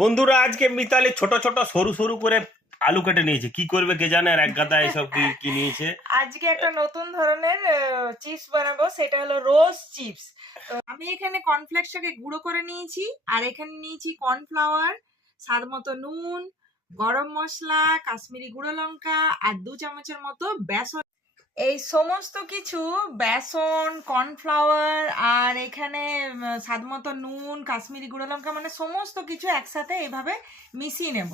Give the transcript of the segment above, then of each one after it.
বন্ধুরা আজকে মিতালি ছোট ছোট সরু সরু করে আলু কেটে নিয়েছে, কি করবে কে জানে। আর এক গাদা এসব কি কি নিয়েছে। আজকে একটা নতুন ধরনের চিপস বানাবো, সেটা হলো রোজ চিপস। তো আমি এখানে কর্নফ্লেক্সটাকে গুঁড়ো করে নিয়েছি, আর এখানে নিয়েছি কর্নফ্লাওয়ার, স্বাদ মতো নুন, গরম মশলা, কাশ্মীরি গুঁড়ো লঙ্কা আর 2 চামচের মতো বেসন। এই সমস্ত কিছু বেসন, কর্নফ্লাওয়ার আর এখানে স্বাদ মতো নুন, কাশ্মীরি গুঁড়ো লঙ্কা, মানে সমস্ত কিছু একসাথে এইভাবে মিশিয়ে নেব।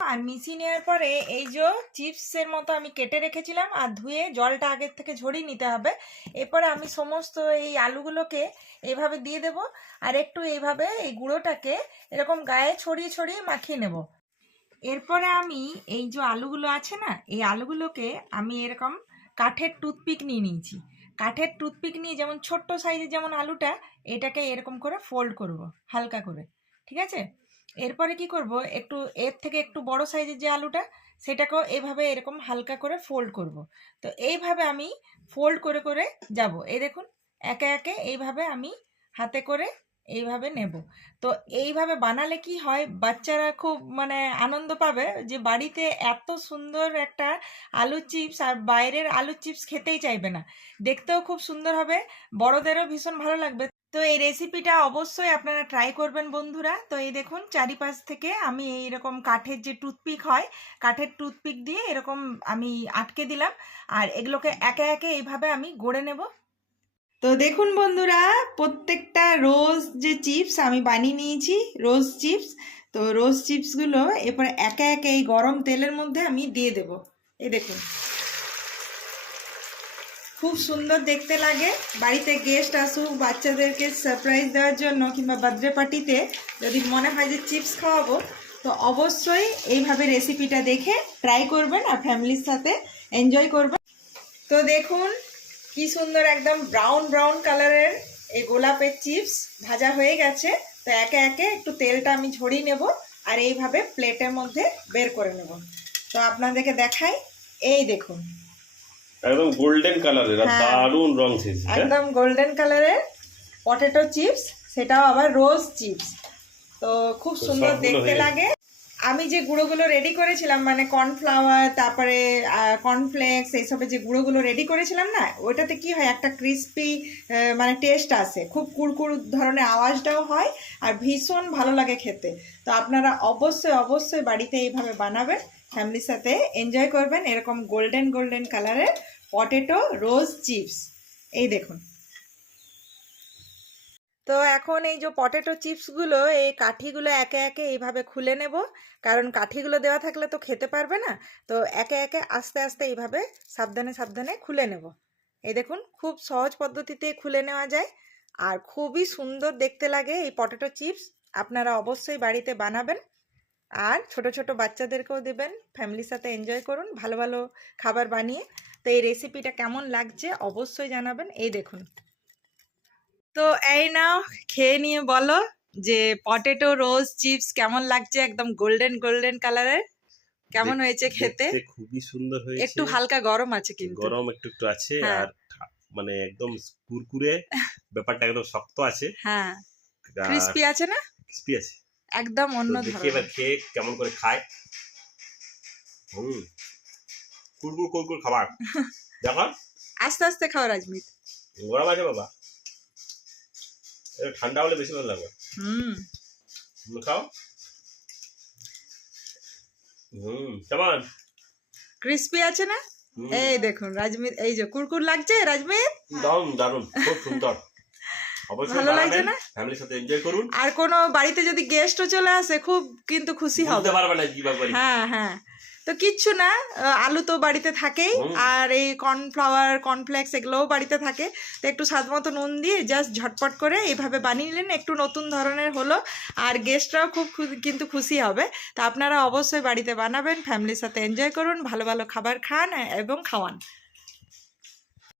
আর মিশিয়ে নেওয়ার পরে এই যে চিপসের মতো আমি কেটে রেখেছিলাম আর ধুয়ে জলটা আগের থেকে ঝরিয়ে নিতে হবে। এরপরে আমি সমস্ত এই আলুগুলোকে এইভাবে দিয়ে দেব, আর একটু এইভাবে এই গুঁড়োটাকে এরকম গায়ে ছড়িয়ে ছড়িয়ে মাখিয়ে নেব। এরপরে আমি এই যে আলুগুলো আছে না, এই আলুগুলোকে আমি এরকম কাঠের টুথপিক নিয়ে নিয়েছি। কাঠের টুথপিক নিয়ে যেমন ছোট্ট সাইজের যেমন আলুটা, এটাকে এরকম করে ফোল্ড করব হালকা করে, ঠিক আছে? এরপরে কি করব, একটু এর থেকে একটু বড় সাইজের যে আলুটা, সেটাকেও এভাবে এরকম হালকা করে ফোল্ড করব। তো এইভাবে আমি ফোল্ড করে করে যাব। এই দেখুন, একে একে এইভাবে আমি হাতে করে এইভাবে নেব। তো এইভাবে বানালে কি হয়, বাচ্চারা খুব মানে আনন্দ পাবে যে বাড়িতে এত সুন্দর একটা আলু চিপস, আর বাইরের আলু চিপস খেতেই চাইবে না। দেখতেও খুব সুন্দর হবে, বড়দেরও ভীষণ ভালো লাগবে। তো এই রেসিপিটা অবশ্যই আপনারা ট্রাই করবেন বন্ধুরা। তো এই দেখুন, চারিপাশ থেকে আমি এইরকম কাঠের যে টুথপিক হয়, কাঠের টুথপিক দিয়ে এরকম আমি আটকে দিলাম, আর এগুলোকে একে একে এইভাবে আমি গড়ে নেব। তো দেখুন বন্ধুরা, প্রত্যেকটা রোজ যে চিপস আমি বানিয়ে নিয়েছি, রোজ চিপস। তো রোজ চিপসগুলো এরপরে একে একে এই গরম তেলের মধ্যে আমি দিয়ে দেব। এই দেখুন, খুব সুন্দর দেখতে লাগে। বাড়িতে গেস্ট আসুক, বাচ্চাদেরকে সারপ্রাইজ দেওয়ার জন্য, কিংবা বার্থডে পার্টিতে যদি মনে হয় যে চিপস খাওয়াবো, তো অবশ্যই এইভাবে রেসিপিটা দেখে ট্রাই করবেন আর ফ্যামিলির সাথে এনজয় করবেন। তো দেখুন কি সুন্দর একদম ব্রাউন ব্রাউন কালারের এই গোলাপের চিপস ভাজা হয়ে গেছে। তো একে একে একটু তেলটা আমি ঝরিয়ে নেব, আর এইভাবে প্লেটের মধ্যে বের করে নেব। তো আপনাদেরকে দেখাই, এই দেখুন একদম গোল্ডেন কালারের আর দারুণ রং ছিল, একদম গোল্ডেন কালারের পটেটো চিপস, সেটাও আবার রোজ চিপস। তো খুব সুন্দর দেখতে লাগে। আমি যে গুঁড়োগুলো রেডি করেছিলাম, মানে কর্নফ্লাওয়ার, তারপরে কর্নফ্লেক্স, এইসবের যে গুঁড়োগুলো রেডি করেছিলাম না, ওইটাতে কি হয়, একটা ক্রিস্পি মানে টেস্ট আসে, খুব কুড়কুড় ধরনের আওয়াজটাও হয়, আর ভীষণ ভালো লাগে খেতে। তো আপনারা অবশ্যই অবশ্যই বাড়িতে এইভাবে বানাবেন, ফ্যামিলির সাথে এনজয় করবেন। এরকম গোল্ডেন গোল্ডেন কালারের পটেটো রোজ চিপস, এই দেখুন। তো এখন এই যে পটেটো চিপসগুলো, এই কাঠিগুলো একে একে এইভাবে খুলে নেব, কারণ কাঠিগুলো দেওয়া থাকলে তো খেতে পারবে না। তো একে একে আস্তে আস্তে এইভাবে সাবধানে সাবধানে খুলে নেব। এই দেখুন, খুব সহজ পদ্ধতিতে খুলে নেওয়া যায়, আর খুবই সুন্দর দেখতে লাগে এই পটেটো চিপস। আপনারা অবশ্যই বাড়িতে বানাবেন, আর ছোট ছোট বাচ্চাদেরকেও দেবেন, ফ্যামিলির সাথে এনজয় করুন ভালো ভালো খাবার বানিয়ে। তো এই রেসিপিটা কেমন লাগছে অবশ্যই জানাবেন। এই দেখুন, তো এই নাও, খেয়ে নিয়ে বলো যে পটেটো রোজ চিপস কেমন লাগছে, একদম গোল্ডেন গোল্ডেন কালারের, কেমন হয়েছে খেতে? খুবই সুন্দর হয়েছে। একটু হালকা গরম আছে, কিন্তু গরম একটু একটু আছে, হ্যাঁ। আর মানে একদম কুরকুরে, ব্যাপারটা একদম শক্ত আছে, হ্যাঁ, ক্রিস্পি আছে না, ক্রিস্পি আছে, একদম অন্য দেখি এবার ধরনের। খেয়ে কেমন করে খায়। কুরকুর কুরকুর খাবার দেখো। আস্তে আস্তে খাও রাজমিত, গরম আছে বাবা, ঠান্ডা হলে বেশি ভালো লাগবে। খাও। কেমন ক্রিস্পি আছে না? এই দেখুন রাজমিত, এই যে কুরকুর লাগছে রাজমিত, দারুন দারুন, খুব সুন্দর। ভালো লাগছে না? ফ্যামিলির সাথে এনজয় করুন। আর কোনো বাড়িতে যদি গেস্টও চলে আসে, খুব কিন্তু খুশি হবে। বুঝতে পারবে না কি ব্যাপার। হ্যাঁ হ্যাঁ, তো কিচ্ছু না, আলু তো বাড়িতে থাকেই, আর এই কর্নফ্লাওয়ার, কর্নফ্লেক্স এগুলোও বাড়িতে থাকে। তো একটু স্বাদ মতো নুন দিয়ে জাস্ট ঝটপট করে এইভাবে বানিয়ে নিলেন, একটু নতুন ধরনের হলো, আর গেস্টরাও খুব কিন্তু খুশি হবে। তো আপনারা অবশ্যই বাড়িতে বানাবেন, ফ্যামিলির সাথে এনজয় করুন, ভালো ভালো খাবার খান এবং খাওয়ান।